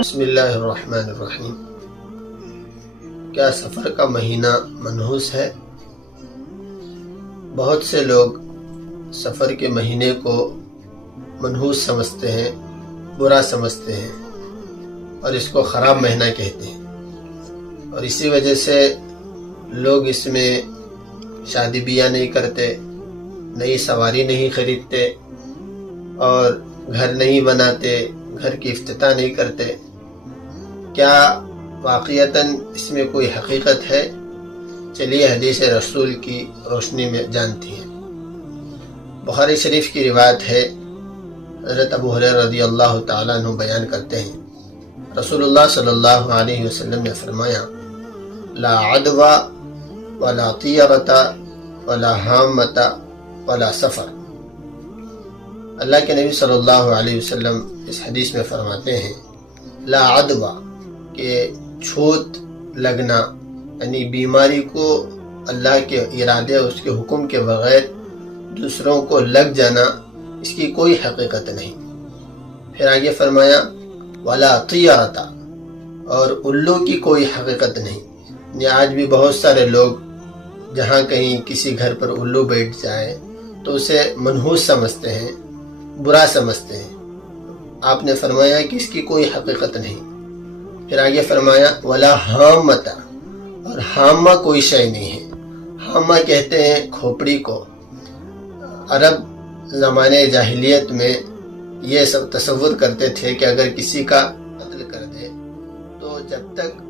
بسم اللہ الرحمن الرحیم۔ کیا سفر کا مہینہ منحوس ہے؟ بہت سے لوگ سفر کے مہینے کو منحوس سمجھتے ہیں، برا سمجھتے ہیں اور اس کو خراب مہینہ کہتے ہیں، اور اسی وجہ سے لوگ اس میں شادی بیاہ نہیں کرتے، نئی سواری نہیں خریدتے اور گھر نہیں بناتے، گھر کی افتتاح نہیں کرتے۔ کیا واقعتاً اس میں کوئی حقیقت ہے؟ چلیے حدیث رسول کی روشنی میں جانتی ہیں۔ بخاری شریف کی روایت ہے، حضرت ابو ہریرہ رضی اللہ تعالیٰ عنہ بیان کرتے ہیں، رسول اللہ صلی اللہ علیہ وسلم نے فرمایا، لا عدوى ولا طیرۃ ولا حامۃ ولا سفر۔ اللہ کے نبی صلی اللہ علیہ وسلم اس حدیث میں فرماتے ہیں، لا عدوى کہ چھوت لگنا، یعنی بیماری کو اللہ کے ارادے اس کے حکم کے بغیر دوسروں کو لگ جانا، اس کی کوئی حقیقت نہیں۔ پھر آگے فرمایا، ولا طیرۃ، اور الو کی کوئی حقیقت نہیں۔ یعنی آج بھی بہت سارے لوگ جہاں کہیں کسی گھر پر الو بیٹھ جائے تو اسے منحوس سمجھتے ہیں، برا سمجھتے ہیں۔ آپ نے فرمایا کہ اس کی کوئی حقیقت نہیں۔ پھر آگے فرمایا، ولا حامۃ، اور حامہ کوئی شے نہیں ہے۔ حامہ کہتے ہیں کھوپڑی کو۔ عرب زمانے جاہلیت میں یہ سب تصور کرتے تھے کہ اگر کسی کا قتل کر دے تو جب تک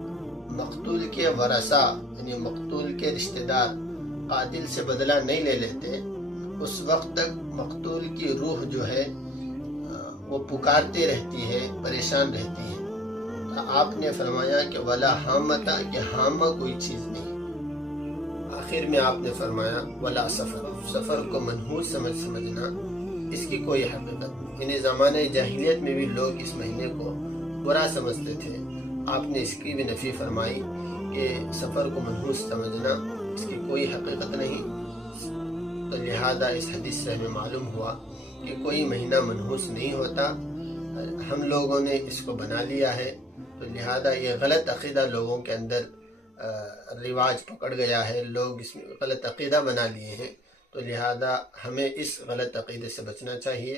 مقتول کے ورثاء، یعنی مقتول کے رشتہ دار قاتل سے بدلہ نہیں لے لیتے، اس وقت تک مقتول کی روح جو ہے وہ پکارتی رہتی ہے، پریشان رہتی ہے۔ آپ نے فرمایا کہ ولا حامۃ، کہ حامہ کوئی چیز نہیں۔ آخر میں آپ نے فرمایا ولا سفر، سفر کو منحوس سمجھنا، اس کی کوئی حقیقت نہیں۔ یعنی زمانے جاہلیت میں بھی لوگ اس مہینے کو برا سمجھتے تھے۔ آپ نے اس کی بھی نفی فرمائی کہ سفر کو منحوس سمجھنا، اس کی کوئی حقیقت نہیں۔ تو لہذا اس حدیث سے ہمیں معلوم ہوا کہ کوئی مہینہ منحوس نہیں ہوتا، ہم لوگوں نے اس کو بنا لیا ہے۔ تو لہذا یہ غلط عقیدہ لوگوں کے اندر رواج پکڑ گیا ہے، لوگ اس میں غلط عقیدہ بنا لیے ہیں۔ تو لہذا ہمیں اس غلط عقیدے سے بچنا چاہیے۔